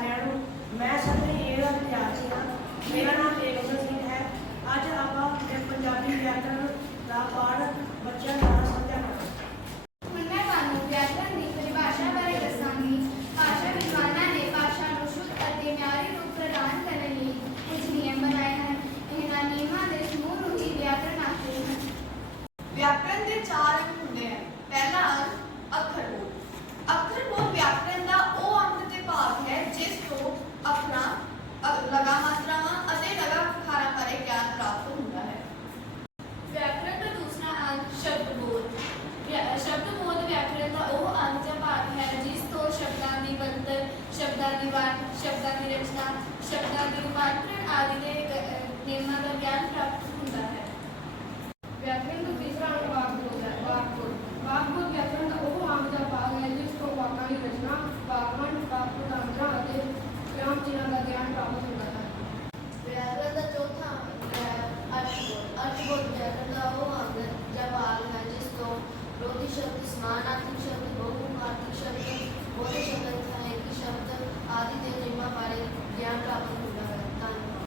ਸਾਰਿਆਂ ਨੂੰ ਮੈਂ ਸਾਡੇ ਇਹ ਵਿਦਿਆਰਥੀ ਹਾਂ ਮੇਰਾ ਨਾਮ ਬੇਗਮਨ ਸਿੰਘ ਹੈ ਅੱਜ ਆਪਾਂ ਪੰਜਾਬੀ ਵਿਆਕਰਣ ਦਾ ਪਾਠ ਬੱਚਿਆਂ ਨਾਲ ਸਮਝਾਂਗੇ ਹੁਣ ਮੈਂ ਤੁਹਾਨੂੰ ਵਿਆਕਰਣ ਦੀ ਪਰਿਭਾਸ਼ਾ ਬਾਰੇ ਦੱਸਾਂਗੀ ਭਾਸ਼ਾ ਵਿਦਵਾਨਾਂ ਨੇ ਭਾਸ਼ਾ ਨੂੰ ਸ਼ੁੱਧ ਅਤੇ ਮਿਆਰੀ ਰੂਪ ਪ੍ਰਦਾਨ ਕਰਨ ਲਈ ਕੁਝ ਨਿਯਮ ਬਣਾਏ ਹਨ ਇਹਨਾਂ ਨਿਯਮਾਂ ਦੇ ਸਮੂਹ ਨੂੰ ਹੀ ਵਿਆਕਰਣ ਆਖਦੇ ਹਨ ਵਿਆਕਰਣ ਦੇ ਚਾਰ विवाद शब्दांची रचना शब्दांचे रूपांतरण आदि के नियमां का ज्ञान प्राप्त होता है। व्याकरण तो का तीसरा अंग वाक्य है, वाक्य। वाक्य व्याकरण का वह अंग का भाग है जिसको वाक्यों की रचना वाक्यन वाक्यांतरण आदि क्रम चिन्ह का ज्ञान प्राप्त होता है। व्याकरण का चौथा अंग है, अर्थबोध। अर्थबोध व्याकरण का वह अंग जब भाग है, जिसको रोधी शब्द समानार्थी शब्द बहुमार्थक शब्द